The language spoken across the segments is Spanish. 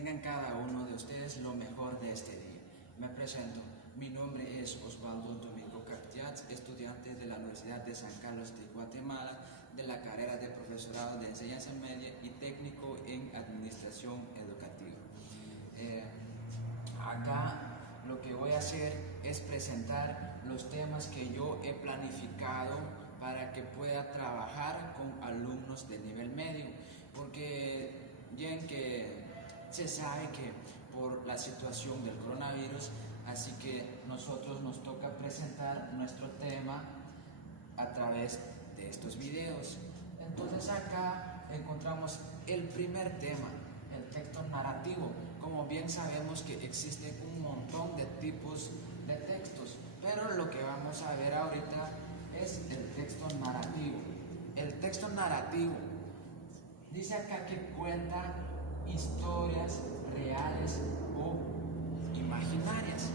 tengan cada uno de ustedes lo mejor de este día. Me presento, mi nombre es Osvaldo Domingo Captiaz, estudiante de la Universidad de San Carlos de Guatemala, de la carrera de Profesorado de Enseñanza Media y técnico en Administración Educativa. Acá lo que voy a hacer es presentar los temas que yo he planificado para que pueda trabajar con alumnos de nivel medio, porque bien que se sabe que por la situación del coronavirus, así que nosotros nos toca presentar nuestro tema a través de estos videos. Entonces acá encontramos el primer tema, el texto narrativo. Como bien sabemos que existen un montón de tipos de textos, pero lo que vamos a ver ahorita es el texto narrativo. El texto narrativo dice acá que cuenta historias reales o imaginarias.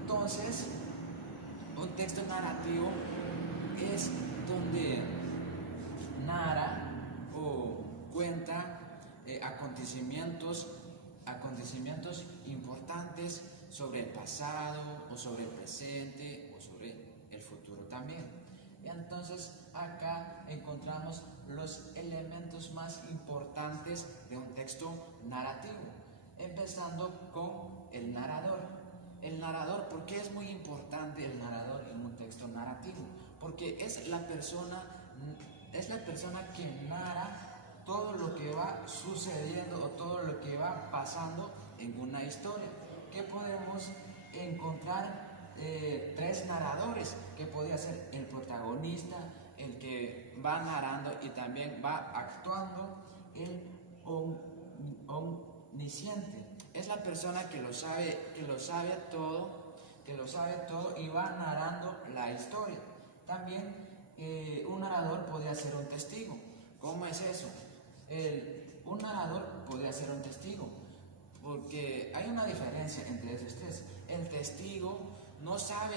Entonces, un texto narrativo es donde narra o cuenta acontecimientos importantes sobre el pasado o sobre el presente o sobre el futuro también. Y entonces acá encontramos los elementos más importantes de un texto narrativo, empezando con el narrador. El narrador, ¿por qué es muy importante el narrador en un texto narrativo? Porque es la persona que narra todo lo que va sucediendo o todo lo que va pasando en una historia. Que podemos encontrar tres narradores, que podría ser el protagonista, el que va narrando y también va actuando, el omnisciente. Es la persona que lo sabe todo y va narrando la historia. También un narrador podría ser un testigo. ¿Cómo es eso? Un narrador podría ser un testigo, porque hay una diferencia entre esos tres. El testigo no sabe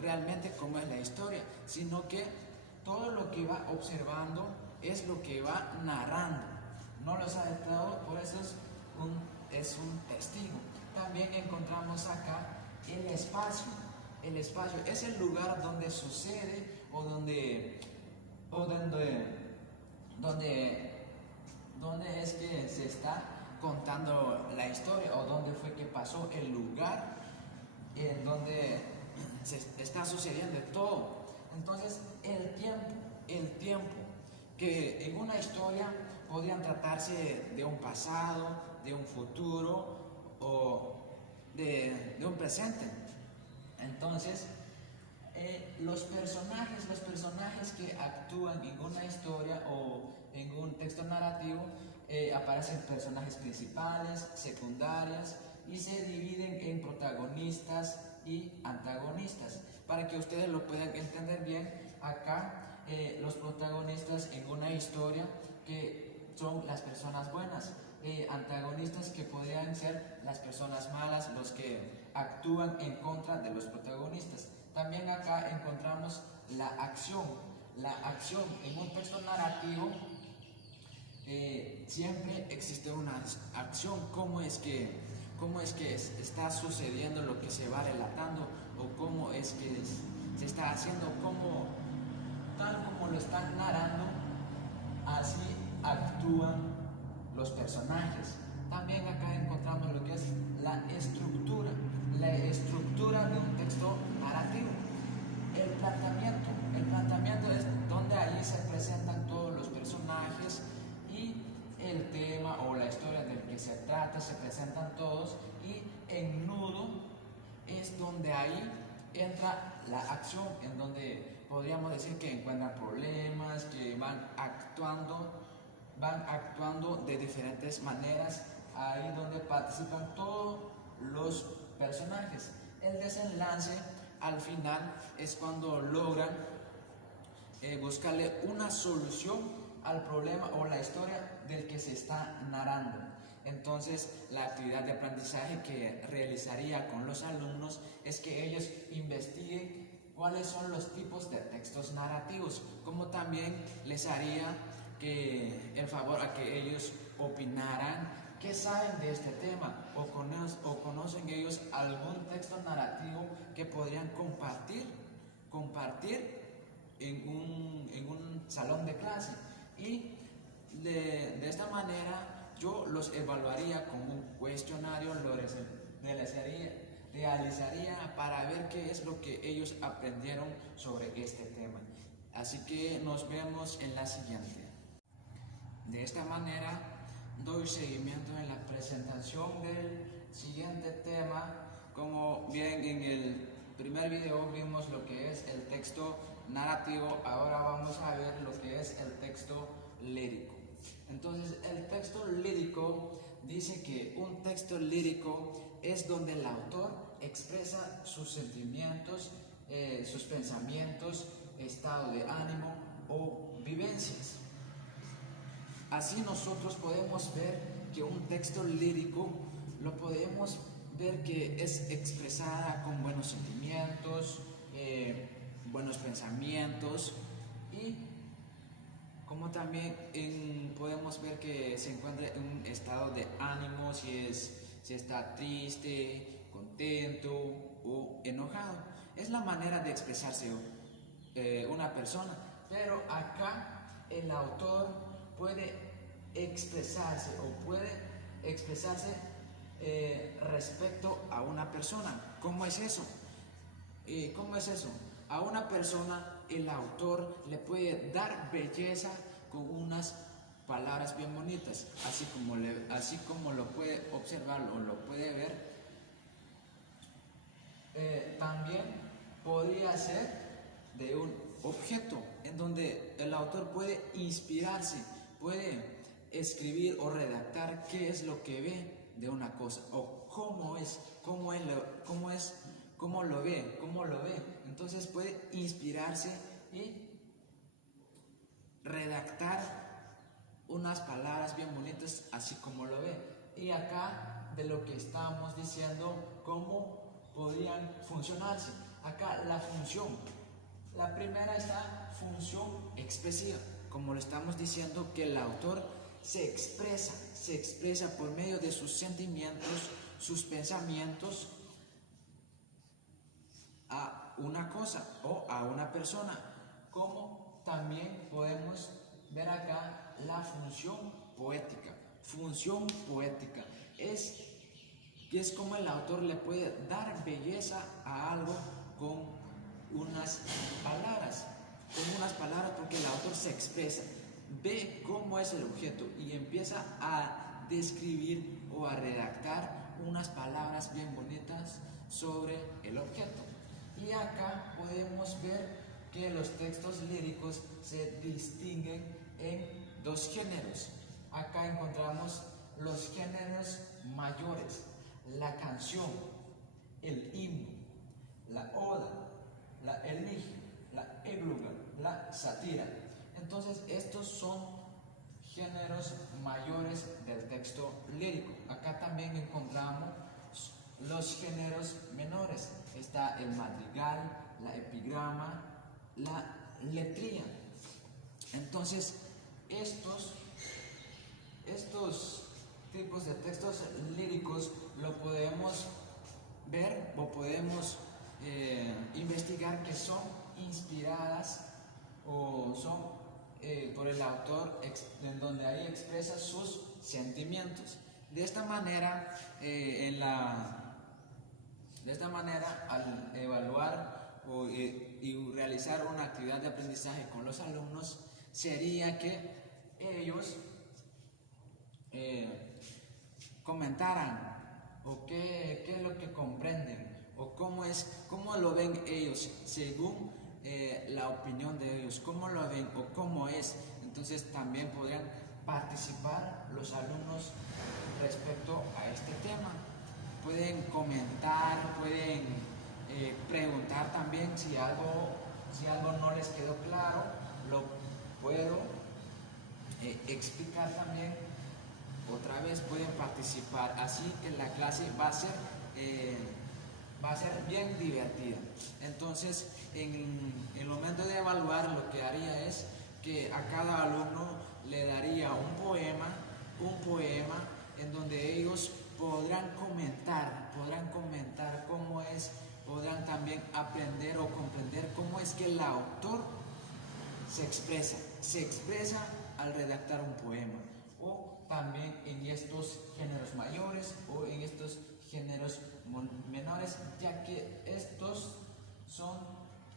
realmente cómo es la historia, sino que todo lo que va observando es lo que va narrando. No lo sabe todo, por eso es un testigo. También encontramos acá el espacio. El espacio es el lugar donde sucede o donde es que se está contando la historia, o dónde fue que pasó, el lugar en donde se está sucediendo todo. Entonces el tiempo, que en una historia podrían tratarse de un pasado, de un futuro o de un presente. Entonces los personajes que actúan en una historia o en un texto narrativo, aparecen personajes principales, secundarias, y se dividen en protagonistas y antagonistas. Para que ustedes lo puedan entender bien, acá los protagonistas en una historia que son las personas buenas, antagonistas que podrían ser las personas malas, los que actúan en contra de los protagonistas. También acá encontramos la acción. La acción en un texto narrativo, siempre existe una acción. ¿Cómo es que está sucediendo lo que se va relatando, o cómo es que se está haciendo, tal como lo están narrando, así actúan los personajes. También acá encontramos lo que es la estructura de un texto narrativo. El planteamiento es donde ahí se presentan todos los personajes y el tema o la historia del que se trata, se presentan todos, y en nudo es donde ahí entra la acción, en donde podríamos decir que encuentran problemas, que van actuando de diferentes maneras, ahí donde participan todos los personajes. El desenlace al final es cuando logran buscarle una solución al problema o la historia del que se está narrando. Entonces, la actividad de aprendizaje que realizaría con los alumnos es que ellos investiguen cuáles son los tipos de textos narrativos, como también les haría el favor a que ellos opinaran ¿qué saben de este tema? ¿O conocen ellos algún texto narrativo que podrían compartir en un salón de clase? Y de esta manera yo los evaluaría con un cuestionario, realizaría para ver qué es lo que ellos aprendieron sobre este tema. Así que nos vemos en la siguiente. De esta manera doy seguimiento en la presentación del siguiente tema. Como bien en el primer video vimos lo que es el texto narrativo, ahora vamos a ver lo que es el texto lírico. Entonces, el texto lírico dice que un texto lírico es donde el autor expresa sus sentimientos, sus pensamientos, estado de ánimo o vivencias. Así nosotros podemos ver que un texto lírico lo podemos ver que es expresada con buenos sentimientos, buenos pensamientos, y como también podemos ver que se encuentra en un estado de ánimo, si está triste, contento o enojado. Es la manera de expresarse una persona, pero acá el autor puede expresarse respecto a una persona. ¿Cómo es eso? A una persona el autor le puede dar belleza con unas palabras bien bonitas, así como lo puede observar o lo puede ver. También podría ser de un objeto en donde el autor puede inspirarse, puede escribir o redactar qué es lo que ve de una cosa o cómo lo ve. Entonces puede inspirarse y redactar unas palabras bien bonitas así como lo ve. Y acá de lo que estamos diciendo, cómo podrían funcionarse. Acá la función, la primera está función expresiva, como lo estamos diciendo, que el autor se expresa por medio de sus sentimientos, sus pensamientos a una cosa o a una persona. Como también podemos ver acá la función poética. Función poética es como el autor le puede dar belleza a algo con unas palabras, porque el autor se expresa, ve cómo es el objeto y empieza a describir o a redactar unas palabras bien bonitas sobre el objeto. Y acá podemos ver que los textos líricos se distinguen en dos géneros. Acá encontramos los géneros mayores: la canción, el himno, la oda, la elegía, la égloga, la sátira. Entonces estos son géneros mayores del texto lírico. Acá también encontramos los géneros menores. Está el madrigal, la epigrama, la letría. Entonces estos tipos de textos líricos lo podemos ver o podemos investigar que son inspiradas o son por el autor, en donde ahí expresa sus sentimientos. De esta manera, al evaluar y realizar una actividad de aprendizaje con los alumnos, sería que ellos comentaran o qué es lo que comprenden o cómo lo ven ellos según la opinión de ellos, cómo lo ven o cómo es. Entonces también podrían participar los alumnos respecto a este tema. Pueden comentar, pueden preguntar también si algo no les quedó claro, lo puedo explicar también. Otra vez pueden participar, así que la clase va a ser bien divertida. Entonces, en el momento de evaluar, lo que haría es que a cada alumno le daría un poema en donde ellos podrán comentar cómo es, podrán también aprender o comprender cómo es que el autor se expresa al redactar un poema, o también en estos géneros mayores o en estos géneros menores, ya que estos son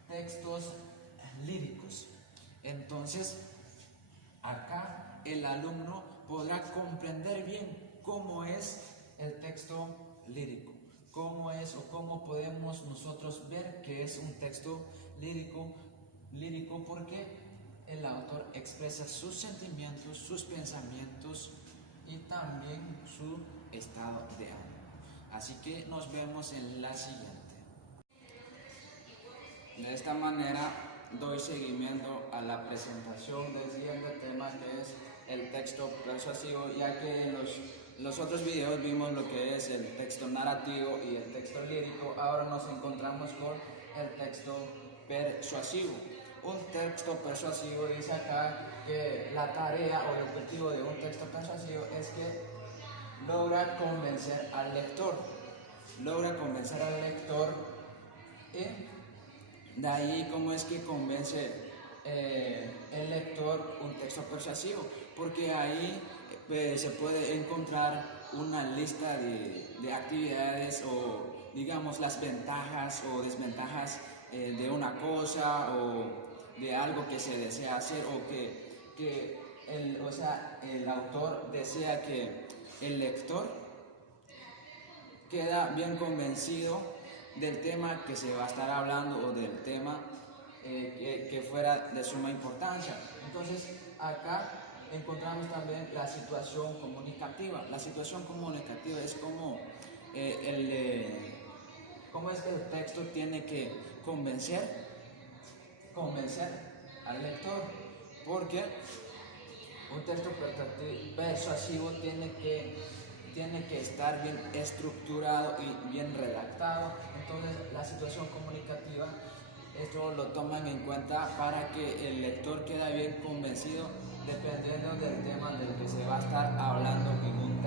textos líricos. Entonces, acá el alumno podrá comprender bien cómo es el texto lírico, cómo es o cómo podemos nosotros ver que es un texto lírico porque el autor expresa sus sentimientos, sus pensamientos y también su estado de ánimo. Así que nos vemos en la siguiente. De esta manera doy seguimiento a la presentación del siguiente tema, que es el texto persuasivo, ya que en los otros videos vimos lo que es el texto narrativo y el texto lírico. Ahora nos encontramos con el texto persuasivo. Un texto persuasivo dice acá que la tarea o el objetivo de un texto persuasivo es que logra convencer al lector. Y de ahí, ¿cómo es que convence el lector un texto persuasivo? Porque ahí se puede encontrar una lista de actividades o, digamos, las ventajas o desventajas de una cosa o de algo que se desea hacer, o que el autor desea que el lector queda bien convencido del tema que se va a estar hablando o del tema que fuera de suma importancia. Entonces, acá encontramos también la situación comunicativa. La situación comunicativa es como cómo es que el texto tiene que convencer al lector, porque un texto persuasivo tiene que estar bien estructurado y bien redactado. Entonces, la situación comunicativa, esto lo toman en cuenta para que el lector quede bien convencido dependiendo del tema del que se va a estar hablando en un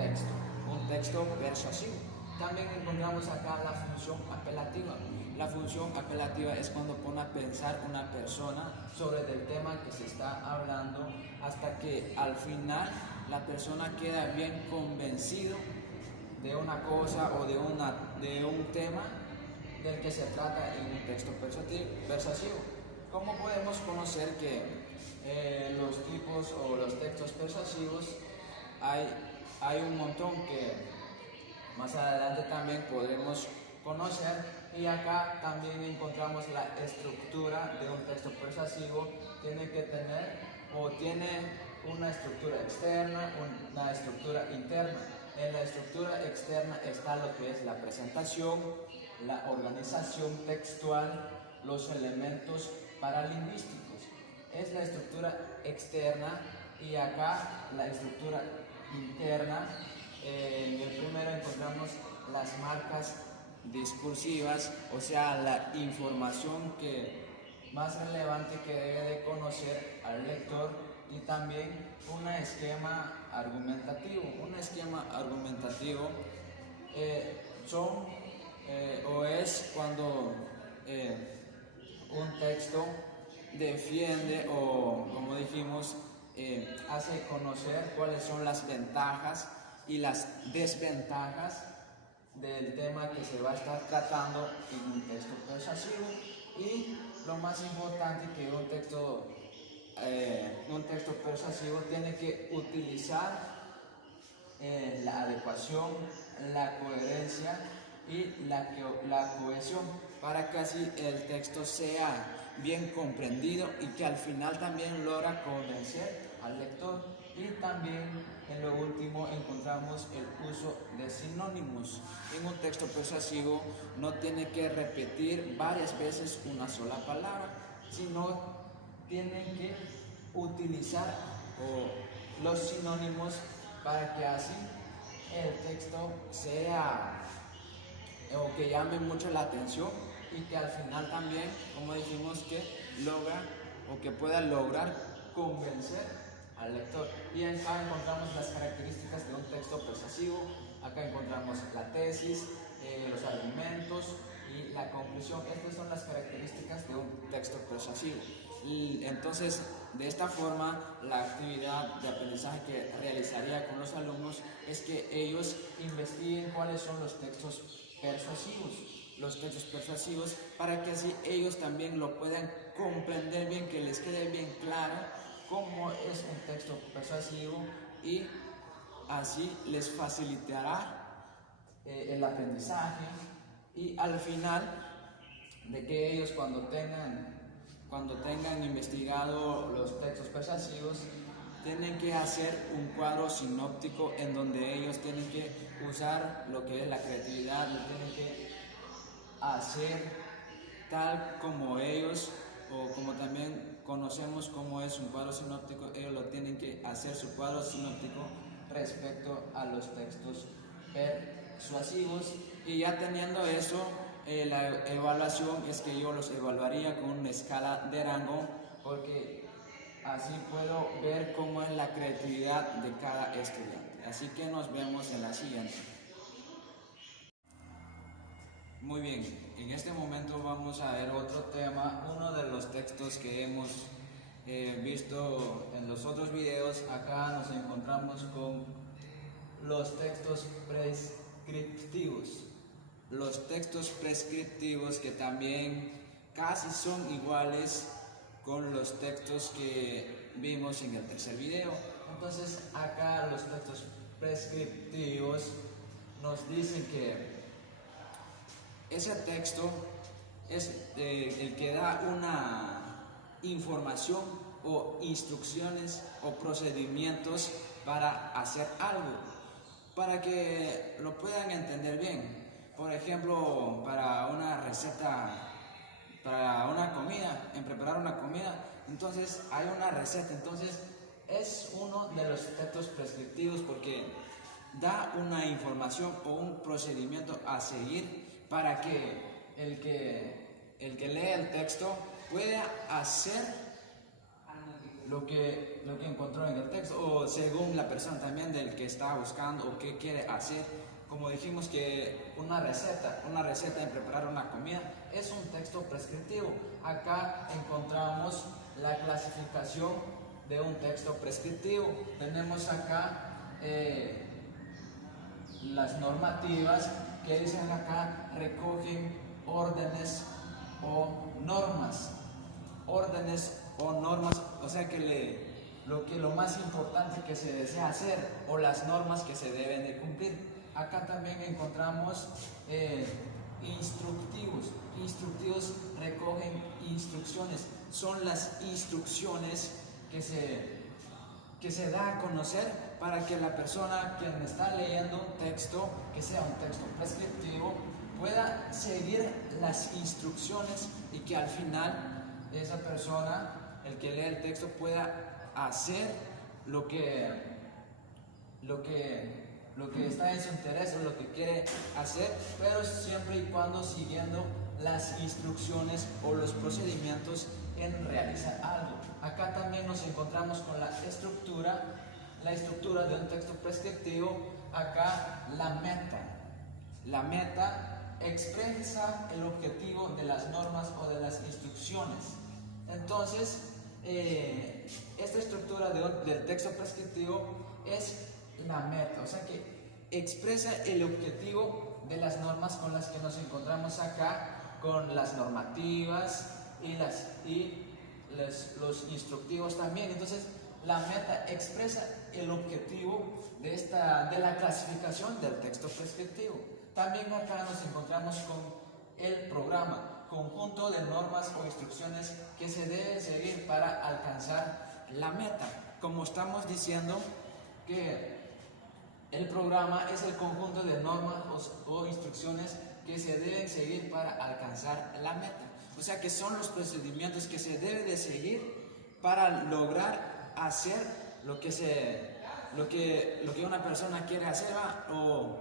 texto persuasivo. También encontramos acá la función apelativa. La función apelativa es cuando pone a pensar una persona sobre el tema que se está hablando hasta que al final la persona queda bien convencido de una cosa o de un tema del que se trata en un texto persuasivo. ¿Cómo podemos conocer que los tipos o los textos persuasivos hay un montón que más adelante también podremos conocer? Y acá también encontramos la estructura de un texto persuasivo. Tiene que tener o tiene una estructura externa, una estructura interna. En la estructura externa está lo que es la presentación, la organización textual, los elementos paralingüísticos. Es la estructura externa, y acá la estructura interna. En el primero encontramos las marcas discursivas, o sea, la información más relevante que debe de conocer al lector, y también un esquema argumentativo. Un esquema argumentativo es cuando un texto defiende o, como dijimos, hace conocer cuáles son las ventajas y las desventajas del tema que se va a estar tratando en un texto persuasivo. Y lo más importante, que un texto persuasivo tiene que utilizar la adecuación, la coherencia y la cohesión, para que así el texto sea bien comprendido y que al final también logra convencer al lector. Y también, en lo último, encontramos el uso de sinónimos. En un texto persuasivo no tiene que repetir varias veces una sola palabra, sino tiene que utilizar los sinónimos para que así el texto sea o que llame mucho la atención, y que al final también, como dijimos, que logra o que pueda lograr convencer al lector. Y acá encontramos las características de un texto persuasivo. Acá encontramos la tesis, los argumentos y la conclusión. Estas son las características de un texto persuasivo. Y entonces, de esta forma, la actividad de aprendizaje que realizaría con los alumnos es que ellos Investiguen cuáles son los textos persuasivos, para que así ellos también lo puedan comprender bien, que les quede bien claro cómo es un texto persuasivo, y así les facilitará el aprendizaje, y al final de que ellos cuando tengan investigado los textos persuasivos, tienen que hacer un cuadro sinóptico en donde ellos tienen que usar lo que es la creatividad, lo tienen que hacer tal como ellos, o como también conocemos cómo es un cuadro sinóptico, ellos lo tienen que hacer su cuadro sinóptico respecto a los textos persuasivos. Y ya teniendo eso, la evaluación es que yo los evaluaría con una escala de rango, Porque así puedo ver cómo es la creatividad de cada estudiante. Así que nos vemos en la siguiente. Muy bien, en este momento vamos a ver otro tema, uno de los textos que hemos visto en los otros videos. Acá nos encontramos con los textos prescriptivos. los textos prescriptivos, que también casi son iguales con los textos que vimos en el tercer video. Entonces acá los textos prescriptivos nos dicen que ese texto es el que da una información o instrucciones o procedimientos para hacer algo, para que lo puedan entender bien. Por ejemplo, para una receta, para una comida, en preparar una comida, entonces hay una receta, entonces es uno de los textos prescriptivos porque da una información o un procedimiento a seguir para que el que lee el texto pueda hacer lo que encontró en el texto, o según la persona también del que está buscando o qué quiere hacer. Como dijimos que una receta en preparar una comida es un texto prescriptivo. Acá encontramos la clasificación de un texto prescriptivo. Tenemos acá las normativas que dicen acá, recogen órdenes o normas. Órdenes o normas, o sea que lo más importante que se desea hacer o las normas que se deben de cumplir. Acá también encontramos instructivos. Instructivos recogen instrucciones. Son las instrucciones que se da a conocer para que la persona quien está leyendo un texto, que sea un texto prescriptivo, pueda seguir las instrucciones y que al final esa persona, el que lee el texto, pueda hacer lo que está en su interés o lo que quiere hacer, pero siempre y cuando siguiendo las instrucciones o los procedimientos en realizar algo. Acá también nos encontramos con la estructura de un texto prescriptivo. Acá la meta expresa el objetivo de las normas o de las instrucciones. Entonces, esta estructura del texto prescriptivo es la meta, o sea que expresa el objetivo de las normas con las que nos encontramos acá, con las normativas y los instructivos también. Entonces, la meta expresa el objetivo de la clasificación del texto prescriptivo. También acá nos encontramos con el programa, conjunto de normas o instrucciones que se deben seguir para alcanzar la meta. Como estamos diciendo que el programa es el conjunto de normas o instrucciones que se deben seguir para alcanzar la meta. O sea que son los procedimientos que se debe de seguir para lograr hacer lo que una persona quiere hacer, o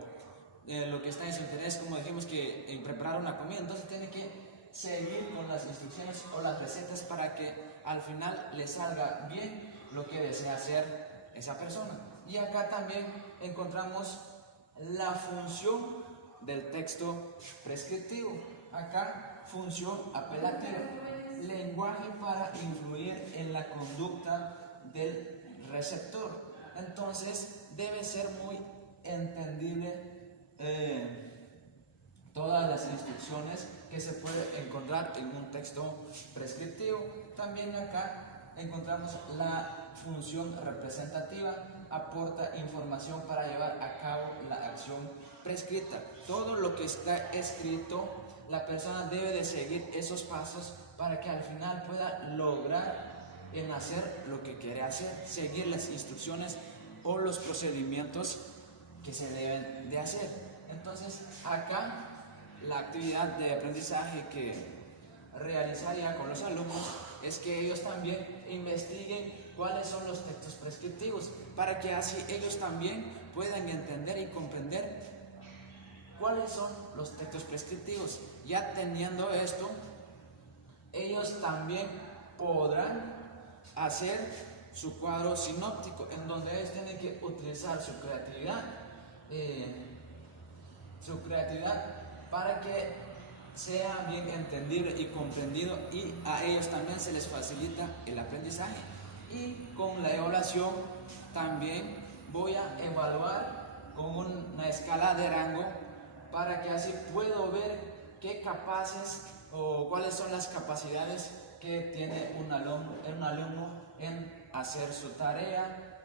lo que está en su interés. Como dijimos que en preparar una comida, entonces tiene que seguir con las instrucciones o las recetas para que al final le salga bien lo que desea hacer esa persona. Y acá también encontramos la función del texto prescriptivo. Acá, función apelativa, lenguaje para influir en la conducta del receptor. Entonces debe ser muy entendible todas las instrucciones que se puede encontrar en un texto prescriptivo. También acá encontramos la función representativa, aporta información para llevar a cabo la acción prescrita. Todo lo que está escrito, la persona debe de seguir esos pasos para que al final pueda lograr en hacer lo que quiere hacer, seguir las instrucciones o los procedimientos que se deben de hacer. Entonces acá la actividad de aprendizaje que realizaría con los alumnos es que ellos también investiguen cuáles son los textos prescriptivos, para que así ellos también puedan entender y comprender cuáles son los textos prescriptivos. Ya teniendo esto, ellos también podrán hacer su cuadro sinóptico, en donde ellos tienen que utilizar su creatividad para que sea bien entendido y comprendido, y a ellos también se les facilita el aprendizaje. Y con la evaluación también voy a evaluar con una escala de rango, para que así puedo ver qué capaces o cuáles son las capacidades que tiene un alumno en hacer su tarea,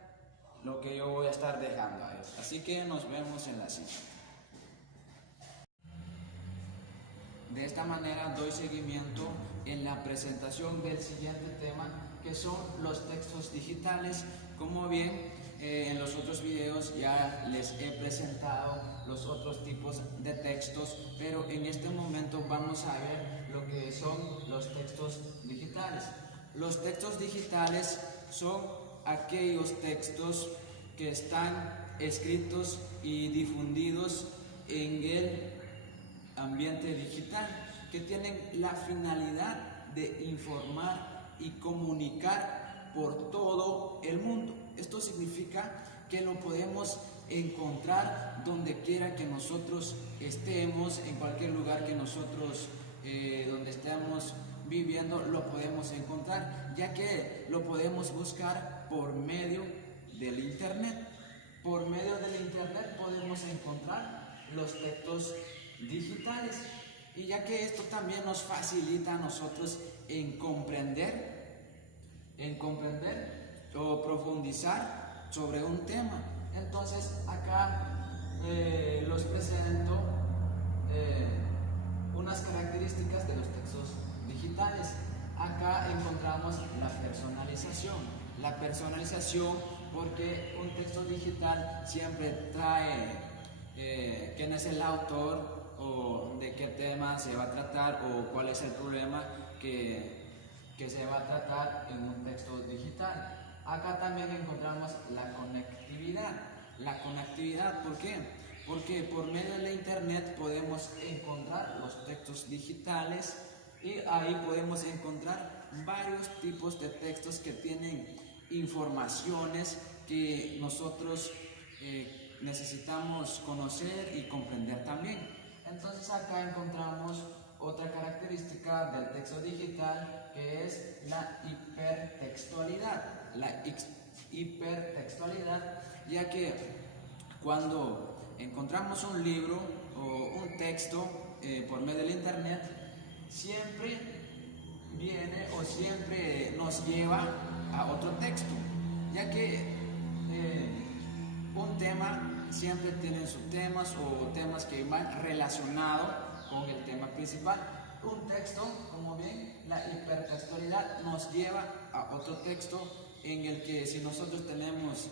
lo que yo voy a estar dejando a ellos. Así que nos vemos en la siguiente. De esta manera doy seguimiento en la presentación del siguiente tema, que son los textos digitales. Como bien en los otros videos ya les he presentado los otros tipos de textos, pero en este momento vamos a ver lo que son los textos digitales. Los textos digitales son aquellos textos que están escritos y difundidos en el ambiente digital, que tienen la finalidad de informar y comunicar por todo el mundo. Esto significa que lo podemos encontrar donde quiera que nosotros estemos, en cualquier lugar que nosotros donde estemos viviendo, lo podemos encontrar, ya que lo podemos buscar por medio del internet. Por medio del internet podemos encontrar los textos digitales, y ya que esto también nos facilita a nosotros en comprender o profundizar sobre un tema. Entonces acá los presento unas características de los textos digitales. Acá encontramos la personalización, porque un texto digital siempre trae quién es el autor, o de qué tema se va a tratar, o cuál es el problema que se va a tratar en un texto digital. Acá también encontramos la conectividad. ¿Por qué? Porque por medio de la internet podemos encontrar los textos digitales, y ahí podemos encontrar varios tipos de textos que tienen informaciones que nosotros necesitamos conocer y comprender también. Entonces acá encontramos otra característica del texto digital, que es la hipertextualidad. Ya que cuando encontramos un libro o un texto por medio del internet, siempre viene o siempre nos lleva a otro texto, ya que un tema siempre tiene subtemas o temas que van relacionados con el tema principal. Un texto, como ven, la hipertextualidad nos lleva a otro texto en el que, si nosotros tenemos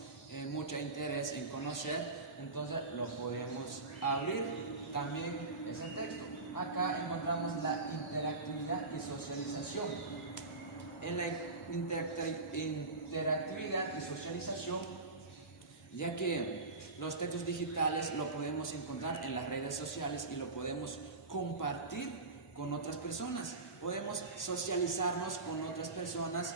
mucho interés en conocer, entonces lo podemos abrir también ese texto. Acá encontramos la interactividad y socialización. En la interactividad y socialización, ya que los textos digitales lo podemos encontrar en las redes sociales y lo podemos compartir con otras personas. Podemos socializarnos con otras personas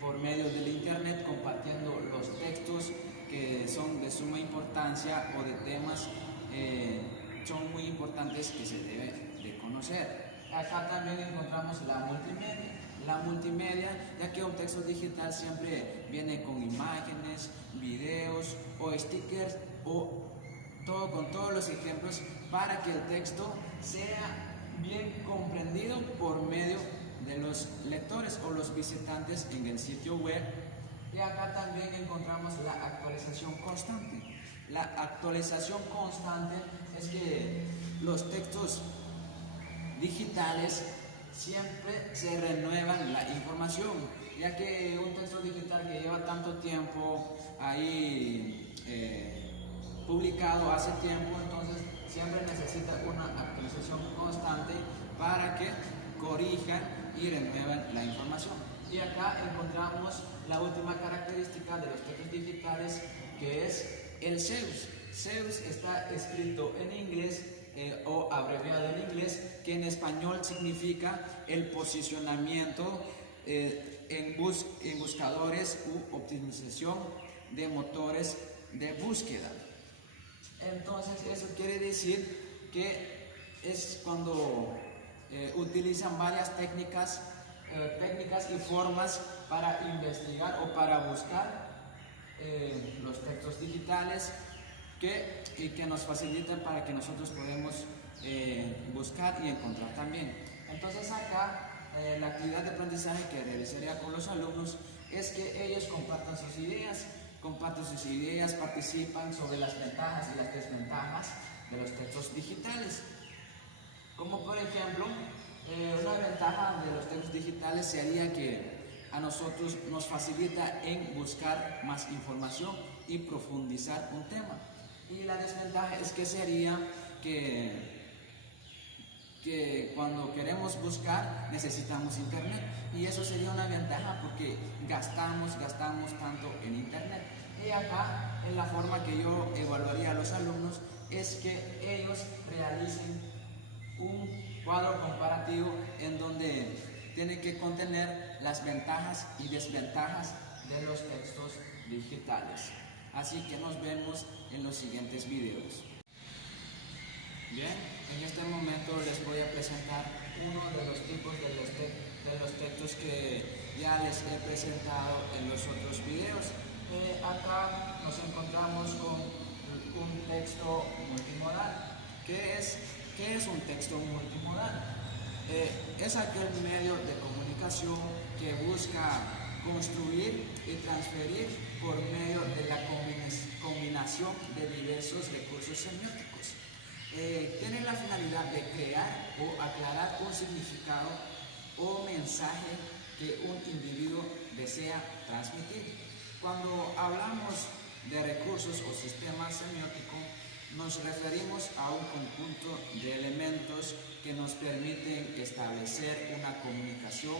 por medio del internet compartiendo los textos que son de suma importancia o de temas son muy importantes que se debe de conocer. Acá también encontramos la multimedia, ya que un texto digital siempre viene con imágenes, videos o stickers o con todos los ejemplos para que el texto sea bien comprendido por medio de los lectores o los visitantes en el sitio web. Y acá también encontramos la actualización constante. La actualización constante es que los textos digitales siempre se renuevan la información, ya que un texto digital que lleva tanto tiempo ahí publicado hace tiempo, entonces siempre necesita una actualización constante para que corrijan y renueven la información. Y acá encontramos la última característica de los textos digitales, que es el Zeus. Zeus está escrito en inglés o abreviado en inglés, que en español significa el posicionamiento en buscadores u optimización de motores de búsqueda. Entonces eso quiere decir que es cuando utilizan varias técnicas y formas para investigar o para buscar los textos digitales y que nos facilitan para que nosotros podamos buscar y encontrar también. Entonces acá la actividad de aprendizaje que realizaría con los alumnos es que ellos compartan sus ideas, participan sobre las ventajas y las desventajas de los textos digitales. Como por ejemplo, una ventaja de los textos digitales sería que a nosotros nos facilita en buscar más información y profundizar un tema. Y la desventaja es que sería que cuando queremos buscar necesitamos internet, y eso sería una ventaja porque gastamos tanto en internet. Y acá en la forma que yo evaluaría a los alumnos es que ellos realicen un cuadro comparativo en donde tiene que contener las ventajas y desventajas de los textos digitales. Así que nos vemos en los siguientes videos. Bien, en este momento les voy a presentar uno de los tipos de los textos que ya les he presentado en los otros videos. Acá nos encontramos con un texto multimodal. ¿Qué es un texto multimodal? Es aquel medio de comunicación que busca construir y transferir por medio de la combinación de diversos recursos semióticos. Tiene la finalidad de crear o aclarar un significado o mensaje que un individuo desea transmitir. Cuando hablamos de recursos o sistemas semióticos, nos referimos a un conjunto de elementos que nos permiten establecer una comunicación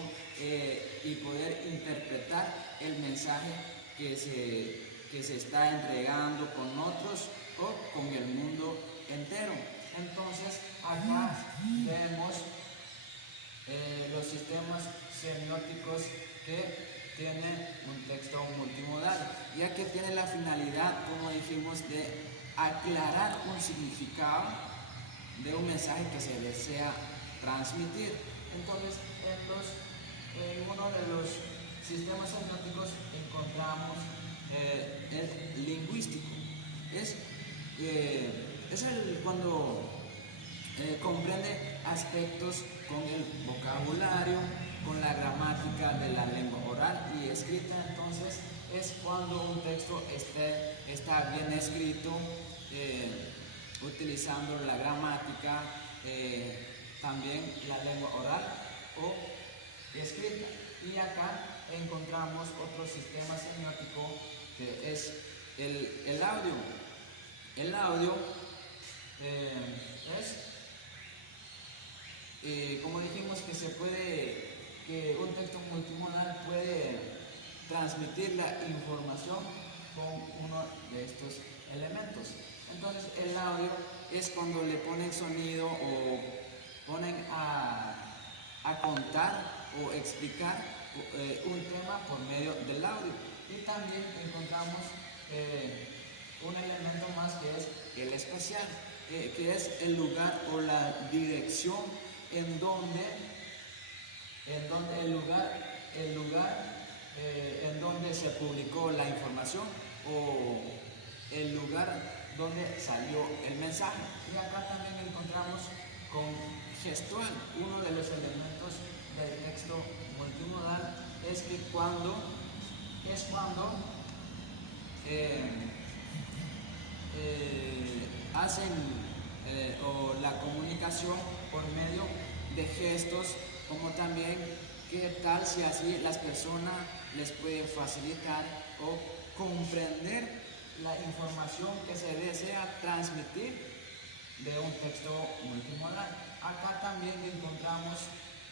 y poder interpretar el mensaje que se está entregando con otros o con el mundo entero. Entonces acá vemos los sistemas semióticos que tienen un texto multimodal, ya que tiene la finalidad, como dijimos, de aclarar un significado de un mensaje que se desea transmitir. Entonces en uno de los sistemas semióticos encontramos el lingüístico. Es cuando comprende aspectos con el vocabulario, con la gramática de la lengua oral y escrita. Entonces es cuando un texto está bien escrito, utilizando la gramática, también la lengua oral o escrita. Y acá encontramos otro sistema semiótico que es el audio. El audio como dijimos, que un texto multimodal puede transmitir la información con uno de estos elementos. Entonces el audio es cuando le ponen sonido o ponen a contar o explicar un tema por medio del audio. Y también encontramos un elemento más que es el espacial, que es el lugar o la dirección en donde en donde se publicó la información o el lugar donde salió el mensaje. Y acá también encontramos con gestual. Uno de los elementos del texto multimodal es que cuando hacen o la comunicación por medio de gestos, como también qué tal si así las personas les puede facilitar o comprender la información que se desea transmitir de un texto multimodal. Acá también encontramos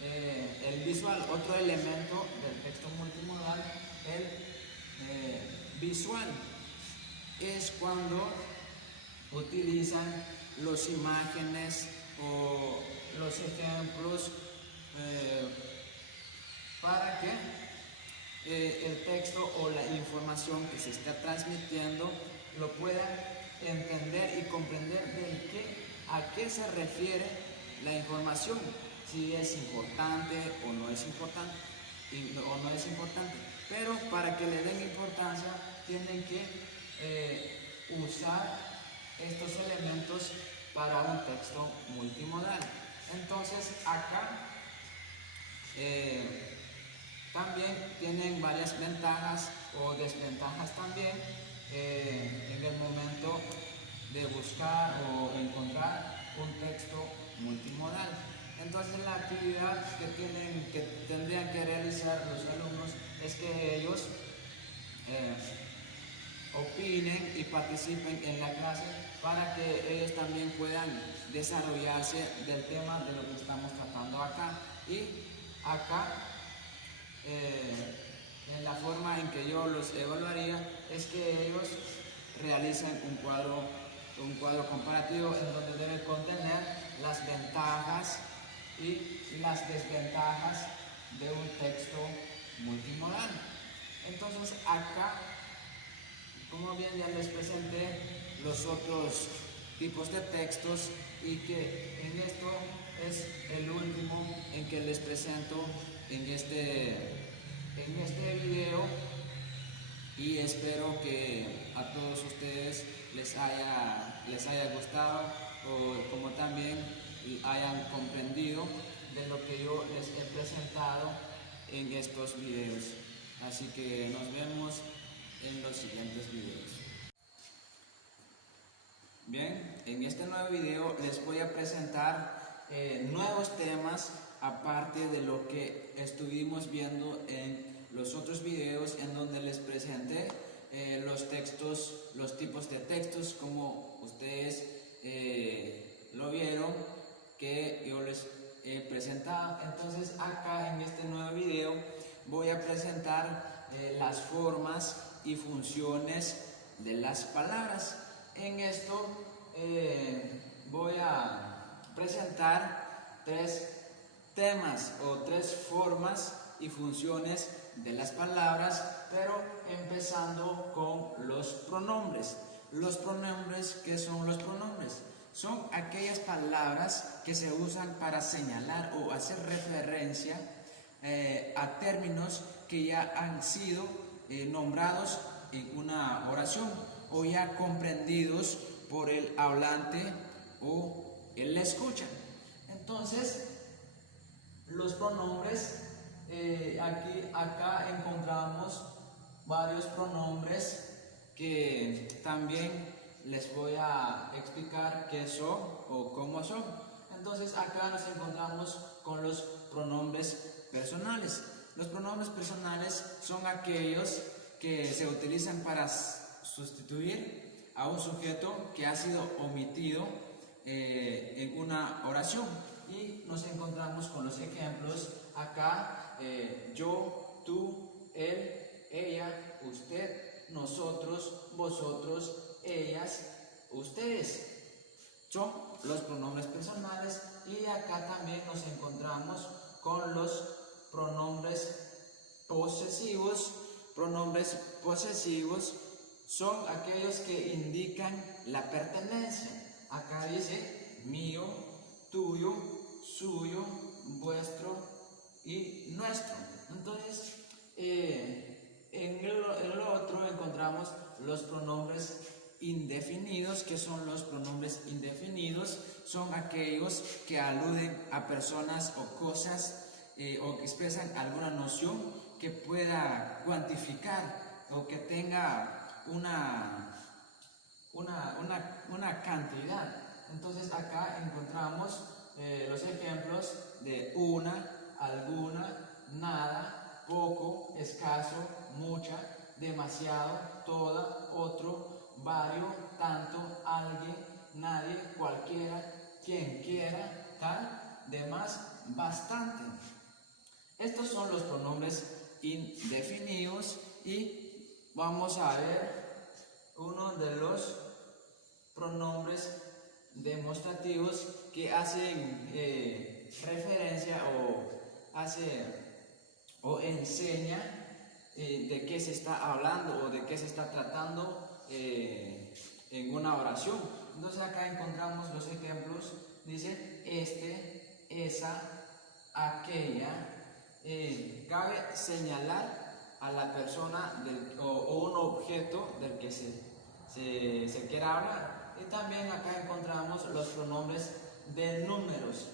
el visual, otro elemento del texto multimodal, el visual. Es cuando utilizan las imágenes o los ejemplos para que el texto o la información que se está transmitiendo lo puedan entender y comprender a qué se refiere la información, si es importante o no es importante, pero para que le den importancia tienen que usar estos elementos para un texto multimodal. Entonces acá también tienen varias ventajas o desventajas también en el momento de buscar o encontrar un texto multimodal. Entonces la actividad que tendrían que realizar los alumnos es que ellos opinen y participen en la clase para que ellos también puedan desarrollarse del tema de lo que estamos tratando acá. Y acá en la forma en que yo los evaluaría es que ellos realicen un cuadro comparativo en donde debe contener las ventajas y las desventajas de un texto multimodal. Entonces acá, como bien ya les presenté los otros tipos de textos y que en esto es el último en que les presento en este video, y espero que a todos ustedes les haya gustado o como también hayan comprendido de lo que yo les he presentado en estos videos. Así que nos vemos en los siguientes videos. Bien, en este nuevo video les voy a presentar nuevos temas aparte de lo que estuvimos viendo en los otros videos en donde les presenté los textos, los tipos de textos como ustedes lo vieron que yo les he presentado. Entonces acá en este nuevo video voy a presentar las formas y funciones de las palabras. En esto voy a presentar tres temas o tres formas y funciones de las palabras, pero empezando con los pronombres. Los pronombres, ¿qué son los pronombres? Son aquellas palabras que se usan para señalar o hacer referencia a términos que ya han sido nombrados en una oración o ya comprendidos por el hablante o el escucha. Entonces, los pronombres, acá encontramos varios pronombres que también les voy a explicar qué son o cómo son. Entonces acá nos encontramos con los pronombres personales. Los pronombres personales son aquellos que se utilizan para sustituir a un sujeto que ha sido omitido en una oración. Y nos encontramos con los ejemplos acá: yo, tú, él, ella, usted, nosotros, vosotros, ellas, ustedes. Son los pronombres personales. Y acá también nos encontramos con los pronombres posesivos. Pronombres posesivos son aquellos que indican la pertenencia. Acá dice mío, tuyo, suyo, vuestro y nuestro. Entonces, en el otro encontramos los pronombres indefinidos. ¿Qué son los pronombres indefinidos? Son aquellos que aluden a personas o cosas o que expresan alguna noción que pueda cuantificar o que tenga una cantidad. Entonces acá encontramos los ejemplos de una, alguna, nada, poco, escaso, mucha, demasiado, toda, otro, varios, tanto, alguien, nadie, cualquiera, quien quiera, tal, demás, bastante. Estos son los pronombres indefinidos y vamos a ver uno de los pronombres demostrativos que hacen referencia o enseña de qué se está hablando o de qué se está tratando en una oración. Entonces acá encontramos los ejemplos. Dice este, esa, aquella. Cabe señalar a la persona o un objeto del que se quiera hablar. Y también acá encontramos los pronombres de números.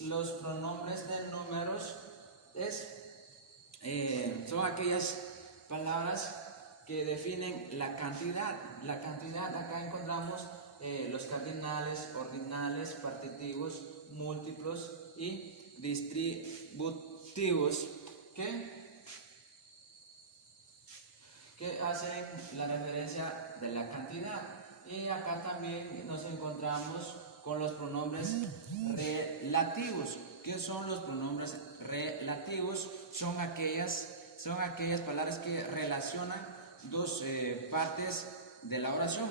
Los pronombres de números son aquellas palabras que definen la cantidad. La cantidad, acá encontramos los cardinales, ordinales, partitivos, múltiplos y distributivos que hacen la referencia de la cantidad. Y acá también nos encontramos con los pronombres relativos. ¿Qué son los pronombres relativos? Son aquellas palabras que relacionan dos partes de la oración.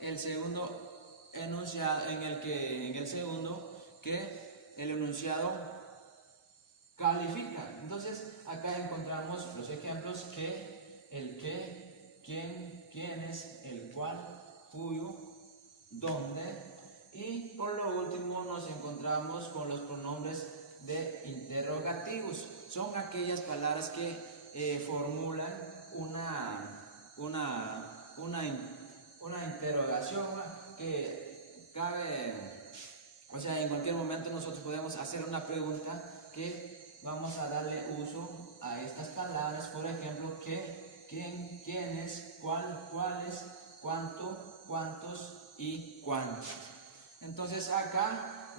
El segundo enunciado, en el segundo que el enunciado califica. Entonces acá encontramos los ejemplos que, el que, quién, quiénes, el cual, cuyo, dónde. Y por lo último nos encontramos con los pronombres de interrogativos. Son aquellas palabras que formulan una interrogación que cabe, o sea, en cualquier momento nosotros podemos hacer una pregunta que vamos a darle uso a estas palabras. Por ejemplo, qué, quién, quiénes, cuál, cuáles, cuánto, cuántos y cuántos. Entonces acá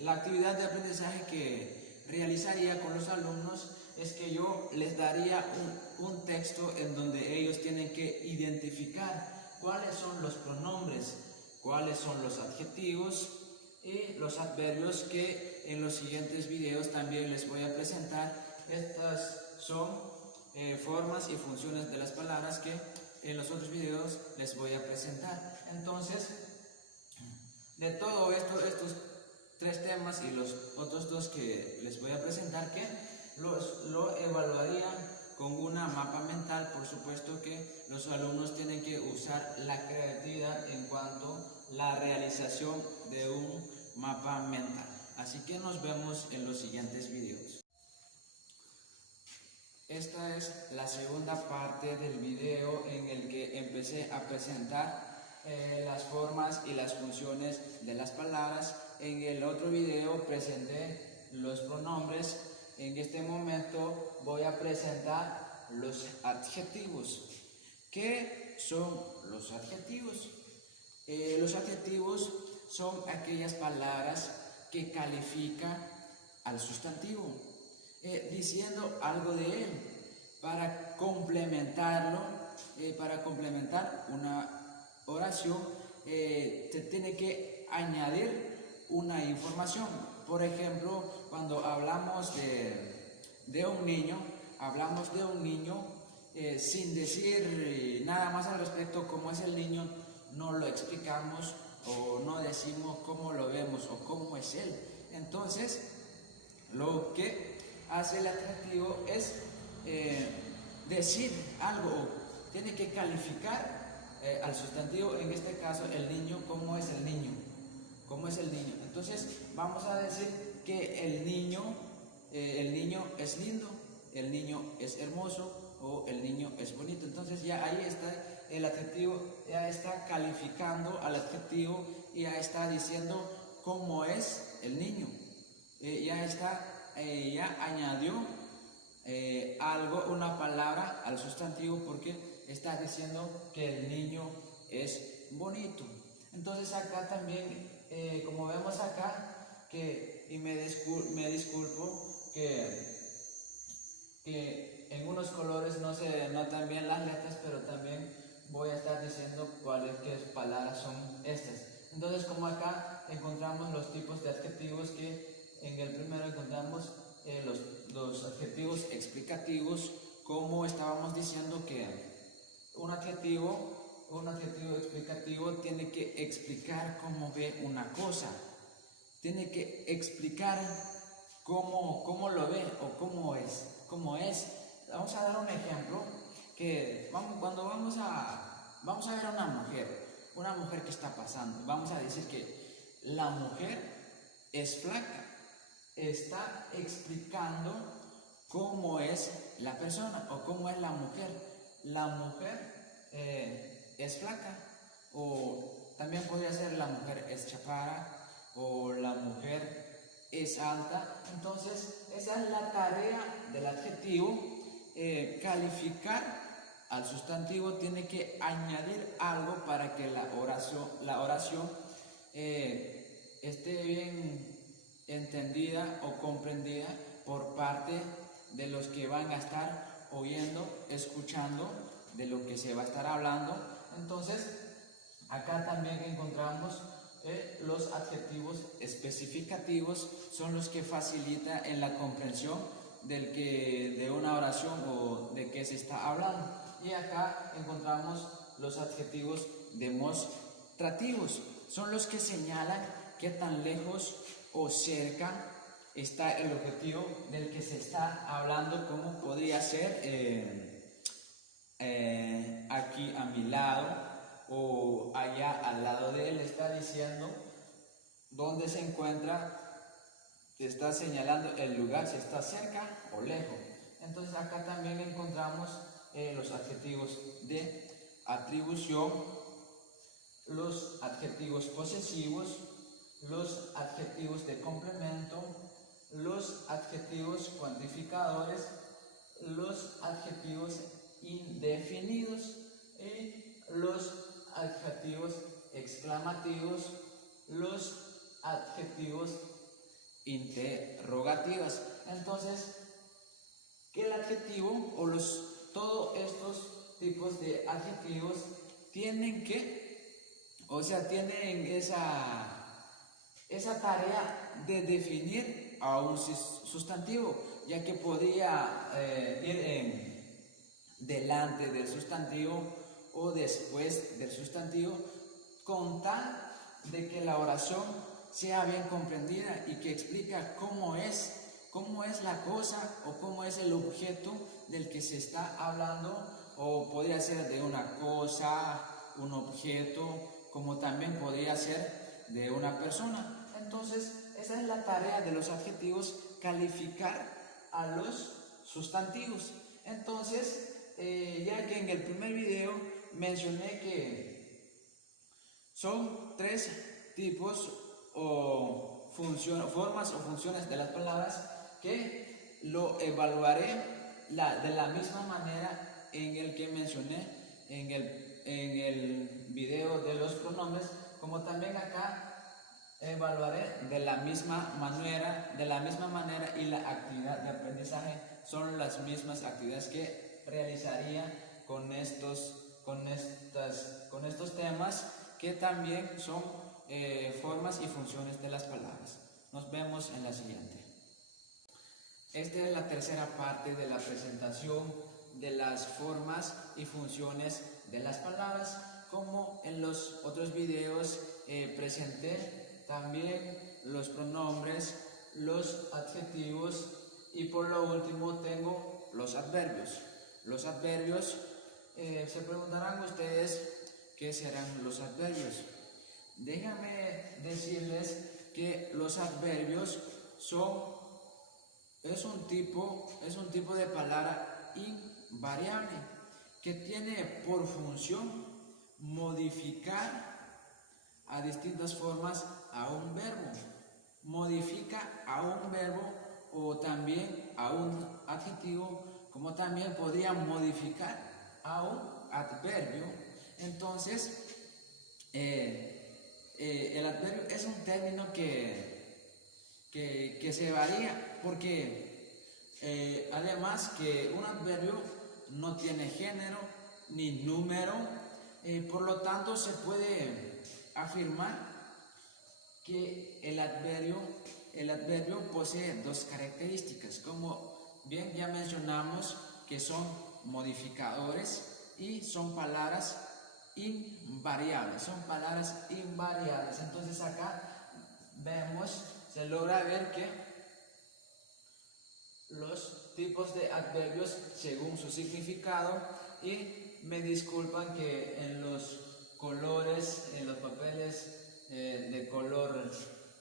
la actividad de aprendizaje que realizaría con los alumnos es que yo les daría un texto en donde ellos tienen que identificar cuáles son los pronombres, cuáles son los adjetivos y los adverbios que en los siguientes videos también les voy a presentar. Estas son formas y funciones de las palabras que en los otros videos les voy a presentar. Entonces, de todo esto, estos tres temas y los otros dos que les voy a presentar, que lo evaluaría con una mapa mental. Por supuesto que los alumnos tienen que usar la creatividad en cuanto a la realización de un mapa mental. Así que nos vemos en los siguientes videos. Esta es la segunda parte del video en el que empecé a presentar las formas y las funciones de las palabras. En el otro video presenté los pronombres. En este momento voy a presentar los adjetivos. ¿Qué son los adjetivos? Los adjetivos son aquellas palabras que califican al sustantivo, diciendo algo de él, para complementarlo, para complementar una oración, se tiene que añadir una información. Por ejemplo, cuando hablamos de un niño, sin decir nada más al respecto, cómo es el niño, no lo explicamos o no decimos cómo lo vemos o cómo es él. Entonces, lo que hace el adjetivo es decir algo, tiene que calificar al sustantivo, en este caso el niño, ¿cómo es el niño? ¿Cómo es el niño? Entonces vamos a decir que el niño es lindo, el niño es hermoso o el niño es bonito. Entonces ya ahí está el adjetivo, ya está calificando al adjetivo y ya está diciendo cómo es el niño. Ya añadió algo, una palabra al sustantivo porque está diciendo que el niño es bonito. Entonces acá también, como vemos acá, y me disculpo que en unos colores no se notan bien las letras, pero también voy a estar diciendo qué palabras son estas. Entonces, como acá encontramos los tipos de adjetivos, que en el primero encontramos los adjetivos explicativos, como estábamos diciendo que un adjetivo explicativo tiene que explicar cómo ve una cosa, tiene que explicar cómo lo ve o cómo es. Vamos a dar un ejemplo, que cuando vamos a ver a una mujer que está pasando, vamos a decir que la mujer es flaca, está explicando cómo es la persona o cómo es la mujer. La mujer es flaca, o también podría ser la mujer es chaparra, o la mujer es alta. Entonces esa es la tarea del adjetivo, calificar al sustantivo, tiene que añadir algo para que la oración esté bien entendida o comprendida por parte de los que van a estar oyendo, escuchando de lo que se va a estar hablando. Entonces acá también encontramos los adjetivos especificativos, son los que facilitan en la comprensión de una oración o de qué se está hablando. Y acá encontramos los adjetivos demostrativos, son los que señalan qué tan lejos o cerca está el objetivo del que se está hablando, como podría ser aquí a mi lado o allá al lado de él. Está diciendo dónde se encuentra, te está señalando el lugar, si está cerca o lejos. Entonces acá también encontramos los adjetivos de atribución, los adjetivos posesivos, los adjetivos de complemento, los adjetivos cuantificadores, los adjetivos indefinidos y los adjetivos exclamativos, los adjetivos interrogativos. Entonces, que el adjetivo o todos estos tipos de adjetivos tienen esa tarea de definir a un sustantivo, ya que podría ir delante del sustantivo o después del sustantivo, con tal de que la oración sea bien comprendida y que explica cómo es la cosa o cómo es el objeto del que se está hablando, o podría ser de una cosa, un objeto, como también podría ser de una persona. Entonces esa es la tarea de los adjetivos, calificar a los sustantivos. Entonces ya que en el primer video mencioné que son tres tipos o formas o funciones de las palabras, que lo evaluaré de la misma manera en el que mencioné en el video de los pronombres, como también acá evaluaré de la misma manera, y la actividad de aprendizaje son las mismas actividades que realizaría con estos temas, que también son formas y funciones de las palabras. Nos vemos en la siguiente. Esta es la tercera parte de la presentación de las formas y funciones de las palabras. Como en los otros videos presenté también los pronombres, los adjetivos, y por lo último tengo los adverbios. Los adverbios, se preguntarán ustedes, ¿qué serán los adverbios? Déjame decirles que los adverbios es un tipo de palabra invariable que tiene por función modificar a distintas formas a un verbo. Modifica a un verbo o también a un adjetivo, como también podría modificar a un adverbio. Entonces, el adverbio es un término que se varía porque además que un adverbio no tiene género ni número, por lo tanto se puede afirmar que el adverbio posee dos características, como bien ya mencionamos, que son modificadores y son palabras invariables, Entonces acá se logra ver que los tipos de adverbios según su significado, y me disculpan que en los colores, en los papeles de color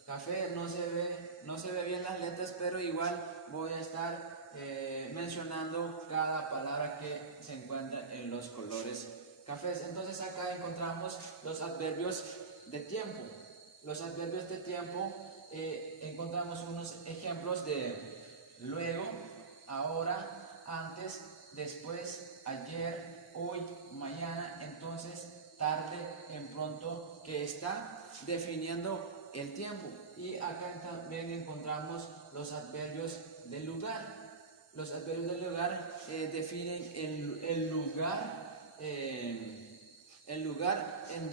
café no se ve bien las letras, pero igual voy a estar mencionando cada palabra que se encuentra en los colores cafés. Entonces acá encontramos los adverbios de tiempo. Los adverbios de tiempo, encontramos unos ejemplos de luego, ahora, antes, después, ayer, hoy, mañana, entonces, tarde, en pronto, que está definiendo el tiempo. Y acá también encontramos los adverbios del lugar. Los adverbios del lugar definen el lugar en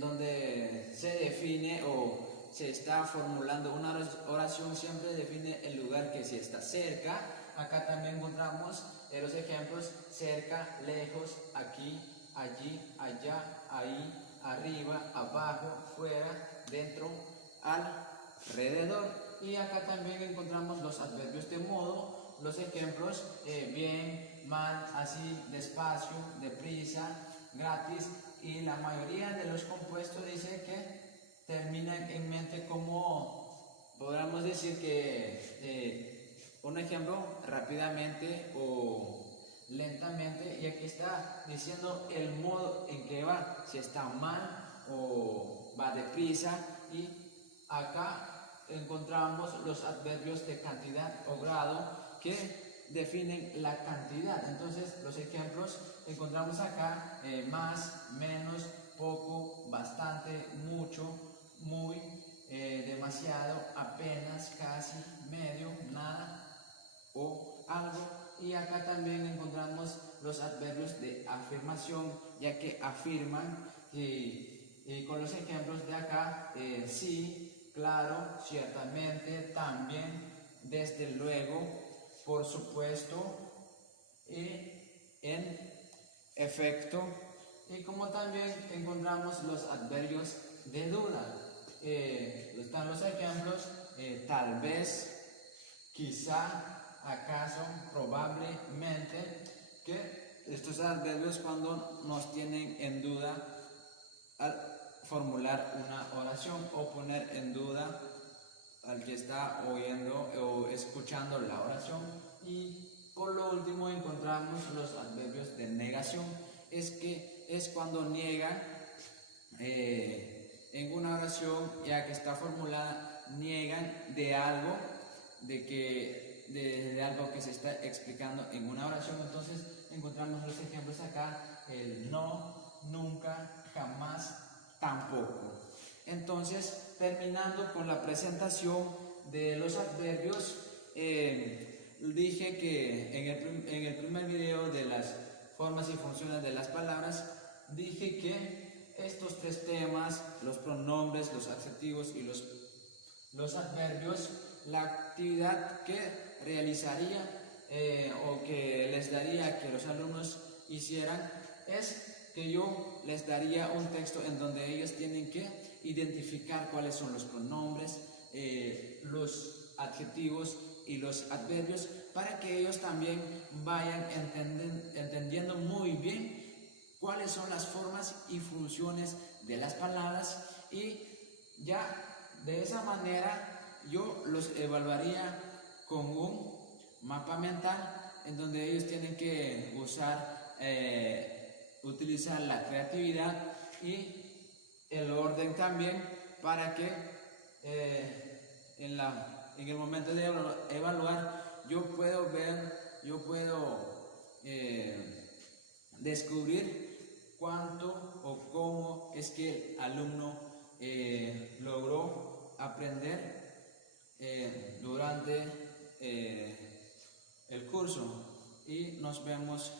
donde se define o se está formulando una oración. Siempre define el lugar que se está cerca. Acá también encontramos los ejemplos: cerca, lejos, aquí, allí, allá, ahí, arriba, abajo, fuera, dentro, alrededor. Y acá también encontramos los adverbios de modo, los ejemplos: bien, mal, así, despacio, deprisa, gratis. Y la mayoría de los compuestos dice que terminan en mente, como podríamos decir que un ejemplo: rápidamente o lentamente. Y aquí está diciendo el modo en que va, si está mal o va deprisa. Y acá encontramos los adverbios de cantidad o grado que definen la cantidad. Entonces los ejemplos encontramos acá: más, menos, poco, bastante, mucho, muy, demasiado, apenas, casi, medio, nada o algo. Y acá también encontramos los adverbios de afirmación, ya que afirman, y con los ejemplos de acá: sí, claro, ciertamente, también, desde luego, por supuesto, en efecto. Y como también encontramos los adverbios de duda, están los ejemplos: tal vez, quizá, acaso, probablemente, que estos adverbios cuando nos tienen en duda al formular una oración o poner en duda al que está oyendo o escuchando la oración. Y por lo último encontramos los adverbios de negación. Es cuando niega en una oración, ya que está formulada, niegan de algo, de algo que se está explicando en una oración. Entonces encontramos los ejemplos acá: el no, nunca, jamás, tampoco. Entonces, terminando con la presentación de los adverbios, dije que en el primer video de las formas y funciones de las palabras, dije que estos tres temas, los pronombres, los adjetivos y los adverbios, la actividad que realizaría o que les daría que los alumnos hicieran es que yo les daría un texto en donde ellos tienen que identificar cuáles son los pronombres, los adjetivos y los adverbios para que ellos también vayan entendiendo muy bien cuáles son las formas y funciones de las palabras, y ya de esa manera yo los evaluaría con un mapa mental en donde ellos tienen que utilizar la creatividad y el orden también para que en el momento de evaluar yo puedo descubrir cuánto o cómo es que el alumno logró aprender durante el curso. Y nos vemos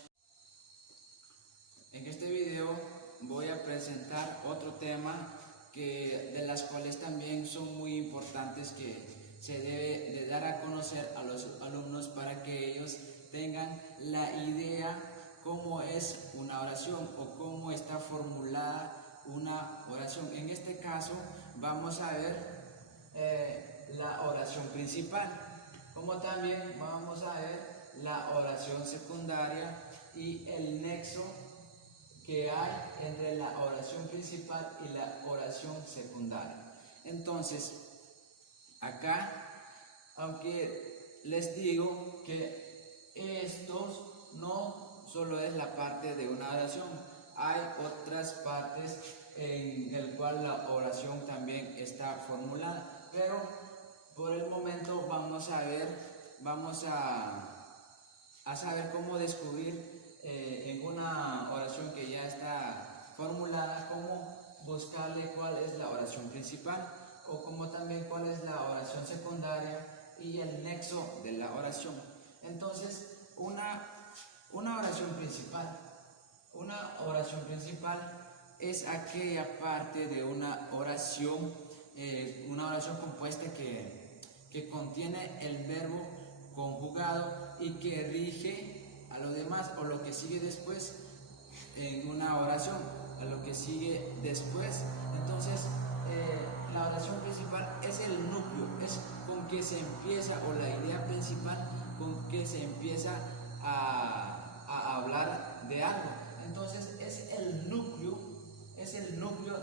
en este video. Voy a presentar otro tema de las cuales también son muy importantes, que se debe de dar a conocer a los alumnos para que ellos tengan la idea cómo es una oración o cómo está formulada una oración. En este caso vamos a ver la oración principal, como también vamos a ver la oración secundaria y el nexo que hay entre la oración principal y la oración secundaria. Entonces, acá, aunque les digo que estos no solo es la parte de una oración, hay otras partes en el cual la oración también está formulada, pero por el momento vamos a saber cómo descubrir en una oración que ya está formulada, cómo buscarle cuál es la oración principal, o como también cuál es la oración secundaria y el nexo de la oración. Entonces, una oración principal es aquella parte de una oración compuesta que contiene el verbo conjugado y que rige a lo demás o lo que sigue después en una oración, a lo que sigue después. Entonces, la oración principal es el núcleo, es con que se empieza, o la idea principal con que se empieza a hablar de algo. Entonces, es el núcleo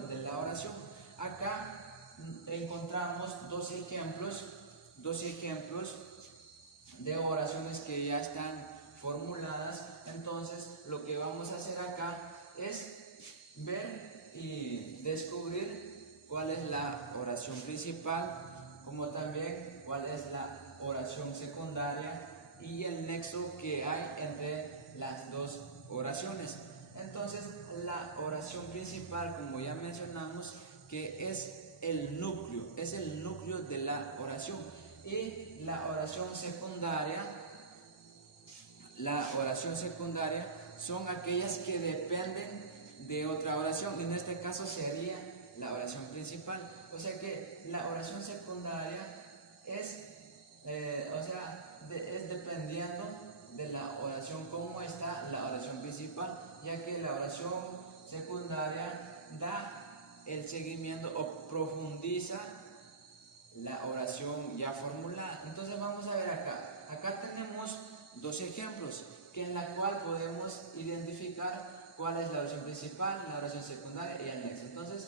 de la oración. Acá encontramos dos ejemplos de oraciones que ya están formuladas. Entonces, lo que vamos a hacer acá es ver y descubrir cuál es la oración principal, como también cuál es la oración secundaria y el nexo que hay entre las dos oraciones. Entonces, la oración principal, como ya mencionamos, que es el núcleo de la oración, y la oración secundaria son aquellas que dependen de otra oración, y en este caso sería la oración principal. O sea que la oración secundaria es dependiendo de la oración, cómo está la oración principal, ya que la oración secundaria da el seguimiento o profundiza la oración ya formulada. Entonces vamos a ver acá tenemos dos ejemplos en la cual podemos identificar cuál es la oración principal, la oración secundaria y el nexo. Entonces,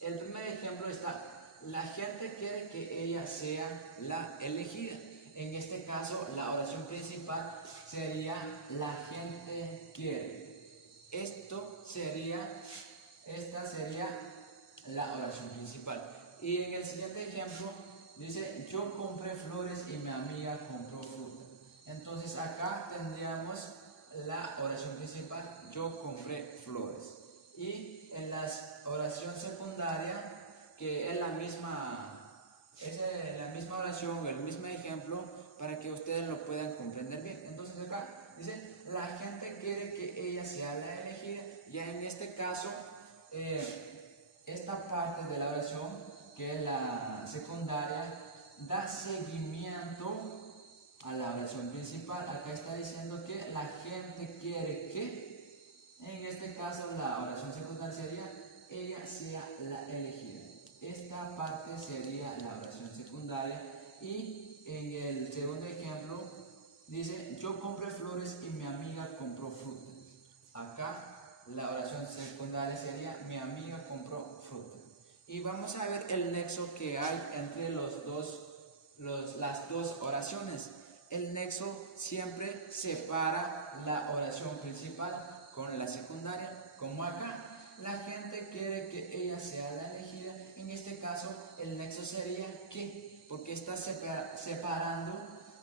el primer ejemplo está: la gente quiere que ella sea la elegida. En este caso, la oración principal sería la gente quiere. Esta sería la oración principal. Y en el siguiente ejemplo dice: yo compré flores y mi amiga compró fruta. Entonces acá tendríamos la oración principal: yo compré flores. Y en la oración secundaria, que es la misma oración, el mismo ejemplo, para que ustedes lo puedan comprender bien. Entonces acá dice: la gente quiere que ella sea la elegida. Ya en este caso, esta parte de la oración, que es la secundaria, da seguimiento a la oración principal. Acá está diciendo que la gente quiere que, en este caso la oración secundaria sería: ella sea la elegida. Esta parte sería la oración secundaria, y En el segundo ejemplo dice, yo compré flores y mi amiga compró fruta. Acá la oración secundaria sería, mi amiga compró fruta. Y vamos a ver el nexo que hay entre las dos oraciones. El nexo siempre separa la oración principal con la secundaria, como acá. La gente quiere que ella sea la elegida. En este caso, el nexo sería que, porque está separando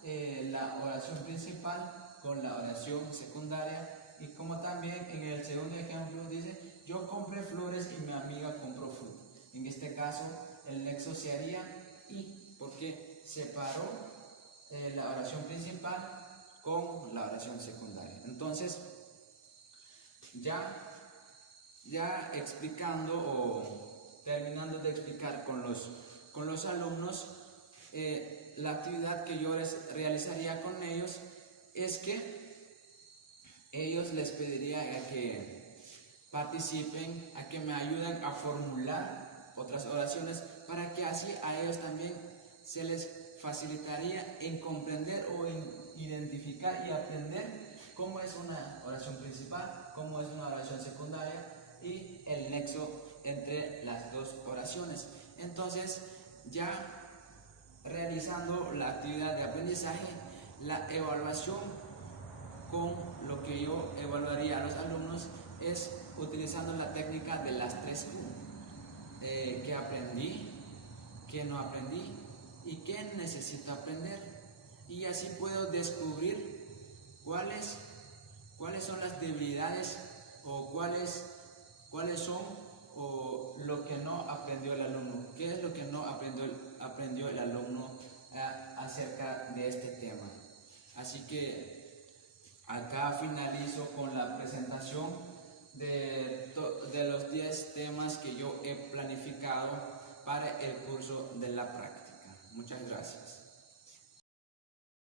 la oración principal con la oración secundaria. Y como también en el segundo ejemplo dice, yo compré flores y mi amiga compró fruta. En este caso, el nexo sería y, porque separó la oración principal con la oración secundaria. Entonces, ya explicando o terminando de explicar con los alumnos, la actividad que yo realizaría con ellos es que ellos les pediría a que participen, a que me ayuden a formular otras oraciones para que así a ellos también se les facilitaría en comprender o en identificar y aprender cómo es una oración principal, cómo es una oración secundaria y el nexo entre las dos oraciones. Entonces, ya realizando la actividad de aprendizaje, la evaluación con lo que yo evaluaría a los alumnos es utilizando la técnica de las 3 Q. ¿Qué aprendí? ¿Qué no aprendí? ¿Y qué necesito aprender? Y así puedo descubrir cuáles son las debilidades o cuáles son o lo que no aprendió el alumno. ¿Qué es lo que no aprendió el alumno acerca de este tema? Así que acá finalizo con la presentación de los 10 temas que yo he planificado para el curso de la práctica. Muchas gracias.